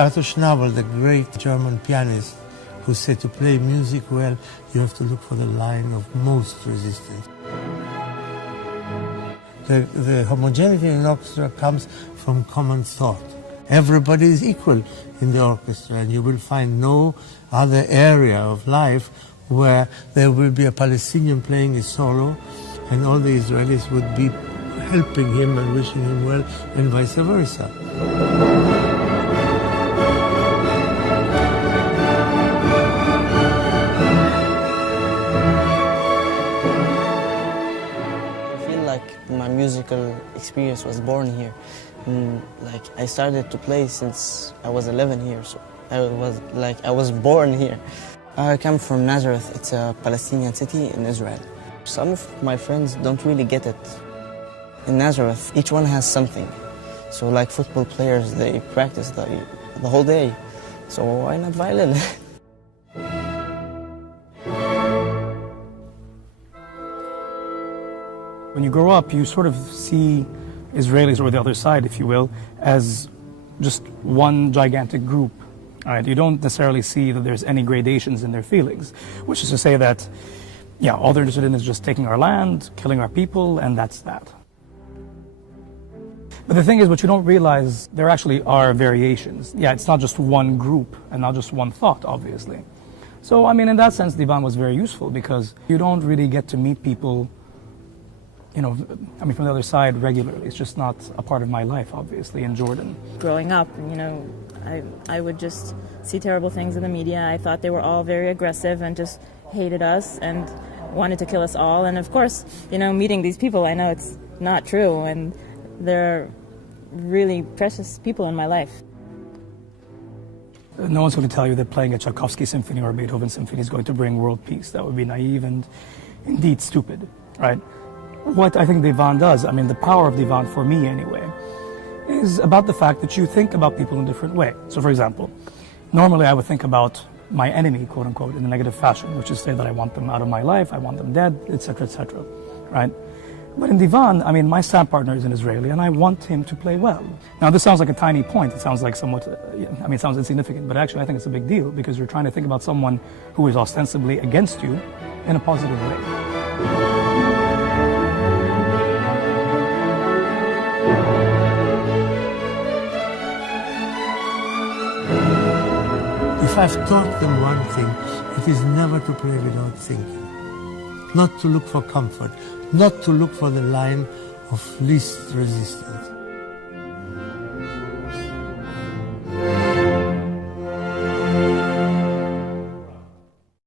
Arthur Schnabel, the great German pianist, who said to play music well, you have to look for the line of most resistance. The homogeneity in an orchestra comes from common thought. Everybody is equal in the orchestra, and you will find no other area of life where there will be a Palestinian playing his solo and all the Israelis would be helping him and wishing him well, and vice versa. My musical experience was born here. Like I started to play since I was 11 here, so I was born here. I come from Nazareth. It's a Palestinian city in Israel. Some of my friends don't really get it. In Nazareth, each one has something. So like football players, they practice the whole day. So why not violin? When you grow up, you sort of see Israelis, or the other side, if you will, as just one gigantic group. Right? You don't necessarily see that there's any gradations in their feelings, which is to say that, yeah, all they're interested in is just taking our land, killing our people, and that's that. But the thing is, what you don't realize, there actually are variations. Yeah, it's not just one group and not just one thought, obviously. So, I mean, in that sense, Divan was very useful because you don't really get to meet people, you know, I mean, from the other side regularly. It's just not a part of my life, obviously, in Jordan. Growing up, you know, I would just see terrible things in the media. I thought they were all very aggressive and just hated us and wanted to kill us all. And of course, you know, meeting these people, I know it's not true, and they're really precious people in my life. No one's going to tell you that playing a Tchaikovsky symphony or a Beethoven symphony is going to bring world peace. That would be naive and indeed stupid, right? What I think Divan does, I mean, the power of Divan, for me anyway, is about the fact that you think about people in a different way. So, for example, normally I would think about my enemy, quote unquote, in a negative fashion, which is say that I want them out of my life, I want them dead, etc., right? But in Divan, I mean, my sound partner is an Israeli, and I want him to play well. Now, this sounds like a tiny point. It sounds like somewhat, I mean, it sounds insignificant, but actually I think it's a big deal because you're trying to think about someone who is ostensibly against you in a positive way. If I've taught them one thing, it is never to play without thinking. Not to look for comfort, not to look for the line of least resistance.